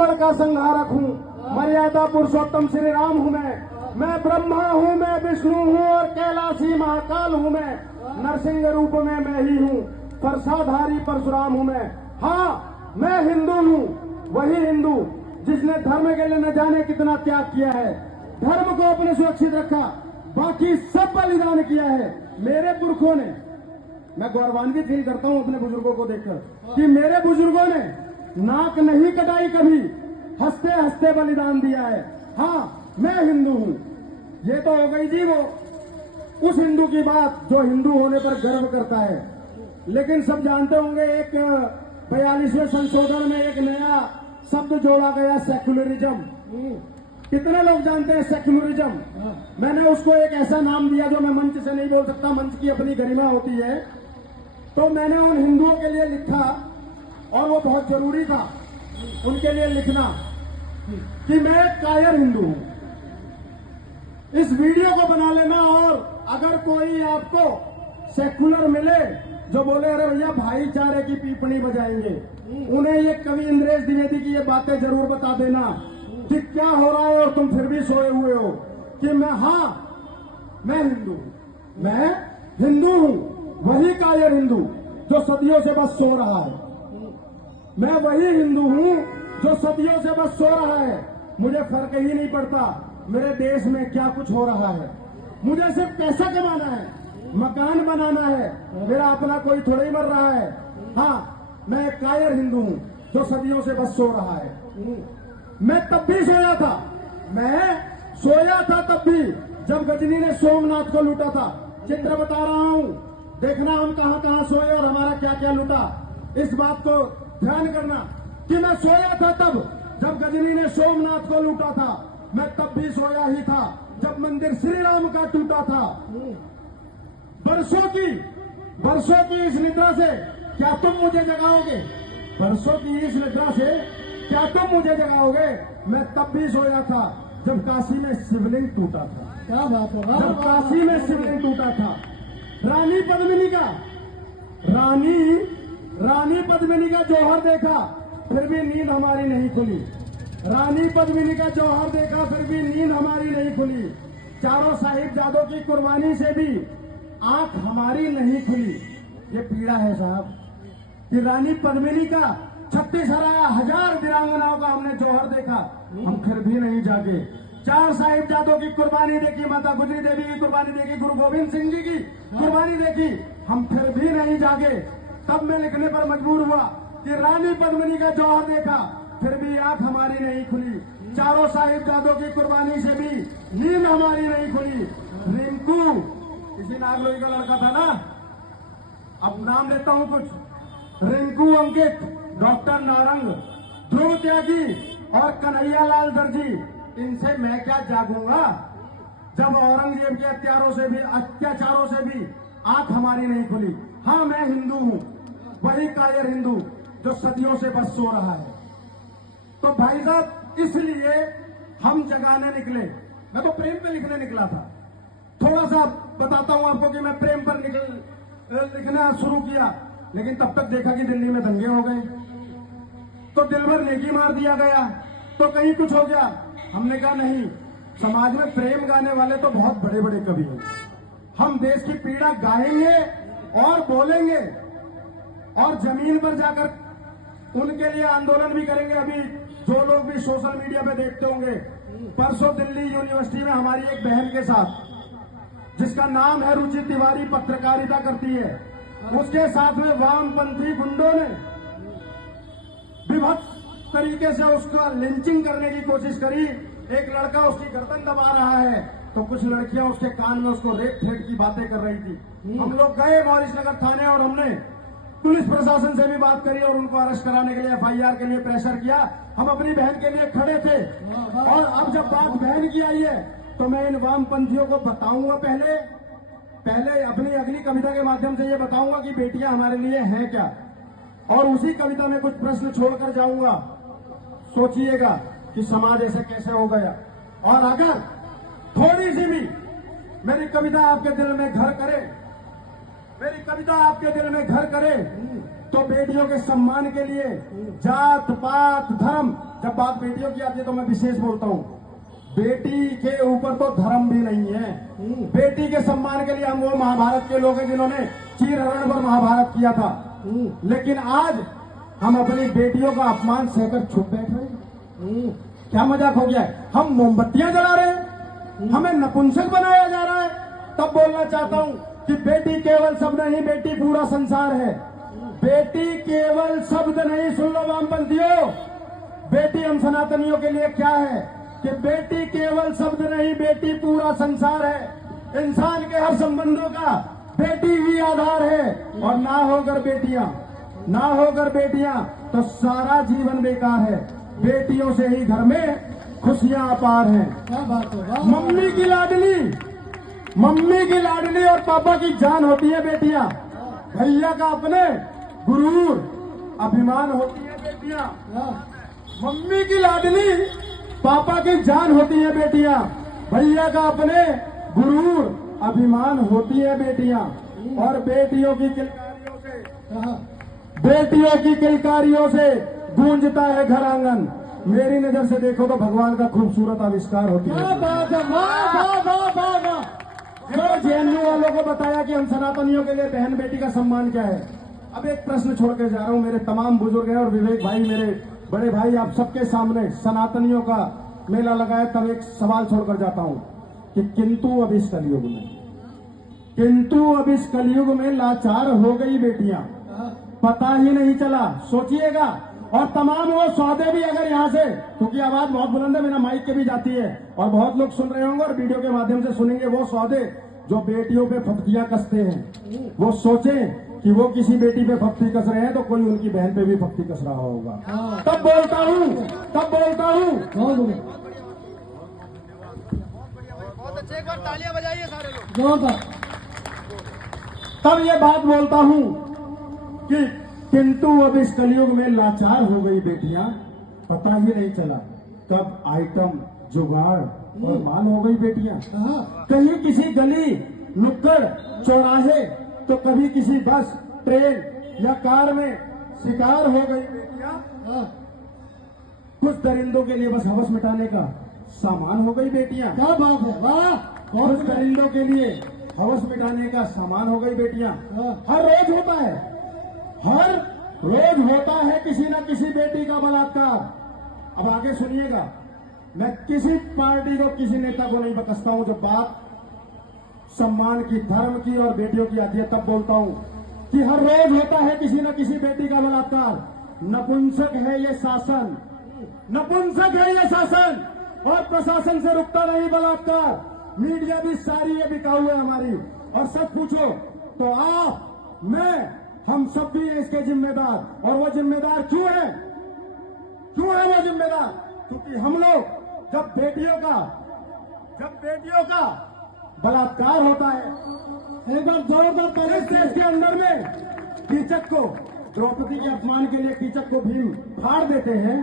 रावण का संहारक हूँ, मर्यादा पुरुषोत्तम श्री राम हूँ मैं ब्रह्मा हूँ, मैं विष्णु हूँ और कैलाशी महाकाल हूँ मैं नरसिंह रूप में मैं ही हूँ, परसाधारी परशुराम हूँ मैं। हाँ, मैं हिंदू हूँ, वही हिंदू जिसने धर्म के लिए न जाने कितना त्याग किया है, धर्म को अपने सुरक्षित रखा, बाकी सब बलिदान किया है मेरे पुरखों ने। मैं गौरवान्वित फील करता हूँ अपने बुजुर्गों को देखकर कि मेरे बुजुर्गों ने नाक नहीं कटाई कभी, हंसते हंसते बलिदान दिया है। हाँ, मैं हिंदू हूँ। ये तो हो गई जी वो उस हिंदू की बात जो हिंदू होने पर गर्व करता है। लेकिन सब जानते होंगे एक 42वें संशोधन में एक नया शब्द जोड़ा गया, सेक्युलरिज्म। कितने लोग जानते हैं सेक्युलरिज्म? मैंने उसको एक ऐसा नाम दिया जो मैं मंच से नहीं बोल सकता, मंच की अपनी गरिमा होती है। तो मैंने उन हिंदुओं के लिए लिखा और वो बहुत जरूरी था उनके लिए लिखना कि मैं एक कायर हिंदू हूं। इस वीडियो को बना लेना और अगर कोई आपको सेक्युलर मिले जो बोले अरे भैया भाईचारे की पीपणी बजाएंगे, उन्हें ये कवि इंद्रेश द्विवेदी की ये बातें जरूर बता देना कि क्या हो रहा है और तुम फिर भी सोए हुए हो कि मैं हिंदू हूं, मैं हिंदू हूं, वही कायर हिंदू जो सदियों से बस सो रहा है। मैं वही हिंदू हूं जो सदियों से बस सो रहा है। मुझे फर्क ही नहीं पड़ता मेरे देश में क्या कुछ हो रहा है, मुझे सिर्फ पैसा कमाना है, मकान बनाना है, मेरा अपना कोई थोड़ा ही मर रहा है। हाँ, मैं एक कायर हिंदू हूं जो सदियों से बस सो रहा है। मैं तब भी सोया था, मैं सोया था तब भी जब गजनी ने सोमनाथ को लूटा था। चित्र बता रहा हूं, देखना हम कहां कहां सोए और हमारा क्या क्या लूटा। इस बात को ध्यान करना कि मैं सोया था तब जब गजनी ने सोमनाथ को लूटा था। मैं तब भी सोया ही था जब मंदिर श्री राम का टूटा था। बरसों की इस निद्रा से क्या तुम मुझे जगाओगे? बरसों की इस निद्रा से क्या तुम मुझे जगाओगे? मैं तब भी सोया था जब काशी में शिवलिंग टूटा था। क्या बात है, जब काशी में शिवलिंग टूटा था। रानी पद्मिनी का जौहर देखा फिर भी नींद हमारी नहीं खुली। रानी पद्मिनी का जौहर देखा फिर भी नींद हमारी नहीं खुली। चारों साहिबजादों की कुर्बानी से भी आंख हमारी नहीं खुली। ये पीड़ा है साहब कि रानी पद्मिनी का 36,000 वीरांगनाओं का हमने जौहर देखा, हम फिर भी नहीं जागे। 4 साहिबजादों की कुर्बानी देखी, माता गुजरी देवी की कुर्बानी देखी, गुरु गोविंद सिंह जी की कुर्बानी देखी, हम फिर भी नहीं जागे। तब मैं लिखने पर मजबूर हुआ कि रानी पद्मिनी का जौहर देखा फिर भी आंख हमारी नहीं खुली। चारों साहिबजादों की कुर्बानी से भी नींद हमारी नहीं खुली। रिंकू, किसी नागलोई का लड़का था ना, अब नाम लेता हूं कुछ, रिंकू अंकित, डॉक्टर नारंग, ध्रुव त्यागी और कन्हैयालाल दर्जी, इनसे मैं क्या जागूंगा जब औरंगजेब के अत्याचारों से भी आंख हमारी नहीं खुली। हाँ, मैं हिंदू हूं, वही कायर हिंदू जो सदियों से बस सो रहा है। तो भाई साहब, इसलिए हम जगाने निकले। मैं तो प्रेम पे लिखने निकला था। थोड़ा सा बताता हूं आपको कि मैं प्रेम पर लिखना शुरू किया, लेकिन तब तक देखा कि दिल्ली में दंगे हो गए, तो दिल भर नेकी मार दिया गया, तो कहीं कुछ हो गया। हमने कहा नहीं, समाज में प्रेम गाने वाले तो बहुत बड़े बड़े कवि हैं, हम देश की पीड़ा गाएंगे और बोलेंगे और जमीन पर जाकर उनके लिए आंदोलन भी करेंगे। अभी जो लोग भी सोशल मीडिया पे देखते होंगे, परसों दिल्ली यूनिवर्सिटी में हमारी एक बहन के साथ, जिसका नाम है रुचि तिवारी, पत्रकारिता करती है, उसके साथ में वामपंथी गुंडों ने विभत्स तरीके से उसका लिंचिंग करने की कोशिश करी। एक लड़का उसकी गर्दन दबा रहा है, तो कुछ लड़कियां उसके कान में उसको रेप थ्रेट की बातें कर रही थी। हम लोग गए मॉरिसनगर थाने और हमने पुलिस प्रशासन से भी बात करी और उनको अरेस्ट कराने के लिए FIR के लिए प्रेशर किया। हम अपनी बहन के लिए खड़े थे। और अब जब बात बहन की आई है तो मैं इन वामपंथियों को बताऊंगा, पहले अपनी अगली कविता के माध्यम से ये बताऊंगा कि बेटियां हमारे लिए हैं क्या, और उसी कविता में कुछ प्रश्न छोड़कर जाऊंगा। सोचिएगा कि समाज ऐसे कैसे हो गया। और अगर थोड़ी सी भी मेरी कविता आपके दिल में घर करे, तो बेटियों के सम्मान के लिए जात पात धर्म, जब बात बेटियों की आती है तो मैं विशेष बोलता हूँ, बेटी के ऊपर तो धर्म भी नहीं है। बेटी के सम्मान के लिए हम वो महाभारत के लोग हैं जिन्होंने चीरहरण पर महाभारत किया था, लेकिन आज हम अपनी बेटियों का अपमान सहकर छुप बैठ रहे हैं। क्या मजाक हो गया है? हम मोमबत्तियां जला रहे हैं, हमें नपुंसक बनाया जा रहा है। तब बोलना चाहता हूं कि बेटी केवल शब्द नहीं, बेटी पूरा संसार है। बेटी केवल शब्द नहीं, सुन लो वामपंथियों, बेटी हम सनातनियों के लिए क्या है कि बेटी केवल शब्द नहीं, बेटी पूरा संसार है। इंसान के हर संबंधों का बेटी ही आधार है, और ना होकर बेटियां तो सारा जीवन बेकार है। बेटियों से ही घर में खुशियां अपार हैं। क्या बात है, मम्मी की लाडली और पापा की जान होती है बेटियां। भैया का अपने गुरूर अभिमान होती है बेटियां। मम्मी की लाडली पापा की जान होती है बेटियां। भैया का अपने गुरूर अभिमान होती है बेटियां। और बेटियों की किलकारियों से गूंजता है घर आंगन। मेरी नजर से देखो तो भगवान का खूबसूरत आविष्कार होती है। जेएनयू वालों को बताया कि हम सनातनियों के लिए बहन बेटी का सम्मान क्या है। अब एक प्रश्न छोड़ के जा रहा हूं, मेरे तमाम बुजुर्ग हैं और विवेक भाई, मेरे बड़े भाई, आप सबके सामने सनातनियों का मेला लगाया, तब एक सवाल छोड़कर जाता हूं कि किंतु अब इस कलयुग में लाचार हो गई बेटियां, पता ही नहीं चला। सोचिएगा, और तमाम वो सौदे भी अगर यहाँ से, क्योंकि आवाज बहुत बुलंद है, मेरा माइक के भी जाती है और बहुत लोग सुन रहे होंगे और वीडियो के माध्यम से सुनेंगे, वो सौदे जो बेटियों पे फप्तियां कसते हैं, वो सोचें कि वो किसी बेटी पे फप्ती कस रहे हैं तो कोई उनकी बहन पे भी फप्ती कस रहा होगा। तब बोलता हूँ बहुत अच्छे, एक बार तालियां बजाइए सारे लोग। तब ये बात बोलता हूँ कि किंतु अब इस कलयुग में लाचार हो गई बेटियां, पता ही नहीं चला कब आइटम, जुगाड़ और माल हो गई बेटियां। कहीं किसी गली नुक्कड़ चौराहे तो कभी किसी बस, ट्रेन या कार में शिकार हो गई बेटियां। कुछ दरिंदों के लिए बस हवस मिटाने का सामान हो गई बेटियां। क्या बात है, वाह! कुछ दरिंदों के लिए हवस मिटाने का सामान हो गई बेटियां। हर रोज होता है किसी न किसी बेटी का बलात्कार। अब आगे सुनिएगा, मैं किसी पार्टी को, किसी नेता को नहीं बकसता हूं। जब बात सम्मान की, धर्म की और बेटियों की आती है तब बोलता हूं कि हर रोज होता है किसी न किसी बेटी का बलात्कार। नपुंसक है ये शासन, और प्रशासन से रुकता नहीं बलात्कार। मीडिया भी सारी ये बिकाऊ है हमारी, और सच पूछो तो आप, मैं, हम सब भी हैं इसके जिम्मेदार। और वो जिम्मेदार क्यों है वो जिम्मेदार? क्योंकि हम लोग जब बेटियों का बलात्कार होता है, एक बार जोरदार पहले देश के अंदर में कीचक को, द्रौपदी के अपमान के लिए कीचक को भीम फाड़ देते हैं,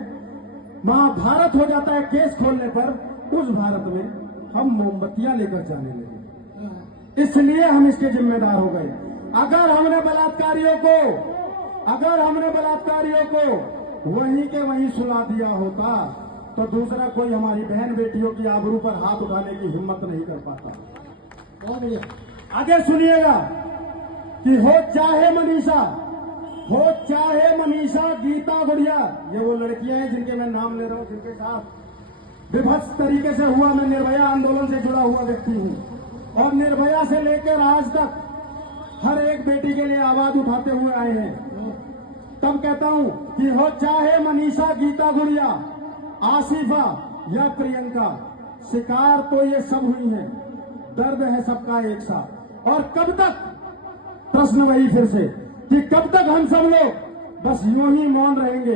महाभारत हो जाता है केस खोलने पर। उस भारत में हम मोमबत्तियां लेकर जाने लगे, इसलिए हम इसके जिम्मेदार हो गए। अगर हमने बलात्कारियों को वहीं के वहीं सुला दिया होता तो दूसरा कोई हमारी बहन बेटियों की आबरू पर हाथ उठाने की हिम्मत नहीं कर पाता। आगे सुनिएगा कि हो चाहे मनीषा, गीता गुड़िया, ये वो लड़कियां हैं जिनके मैं नाम ले रहा हूं, जिनके साथ विभत्स तरीके से हुआ। मैं निर्भया आंदोलन से जुड़ा हुआ व्यक्ति हूं और निर्भया से लेकर आज तक हर एक बेटी के लिए आवाज उठाते हुए आए हैं। तब कहता हूं कि हो चाहे मनीषा, गीता गुड़िया, आसिफा या प्रियंका, शिकार तो ये सब हुई हैं, दर्द है सबका एक साथ। और कब तक, प्रश्न वही फिर से कि कब तक हम सब लोग बस यूं ही मौन रहेंगे?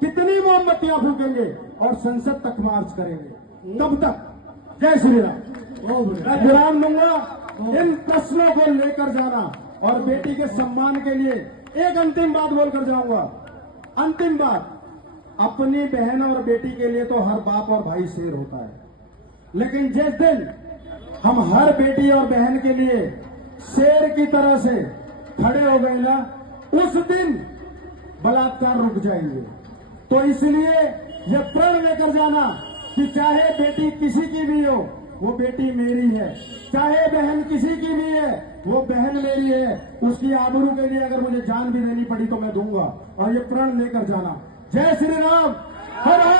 कितनी मोमबत्तियां फूकेंगे और संसद तक मार्च करेंगे? कब तक? जय श्री राम। मैं विराम दूंगा। इन प्रश्नों को लेकर जाना और बेटी के सम्मान के लिए एक अंतिम बात बोलकर जाऊंगा। अंतिम बात, अपनी बहन और बेटी के लिए तो हर बाप और भाई शेर होता है, लेकिन जिस दिन हम हर बेटी और बहन के लिए शेर की तरह से खड़े हो गए ना, उस दिन बलात्कार रुक जाएंगे। तो इसलिए यह प्रण लेकर जाना कि चाहे बेटी किसी की भी हो, वो बेटी मेरी है, चाहे बहन किसी की भी है, वो बहन मेरी है। उसकी आबरू के लिए अगर मुझे जान भी देनी पड़ी तो मैं दूंगा। और ये प्रण लेकर जाना। जय श्री राम। हर हर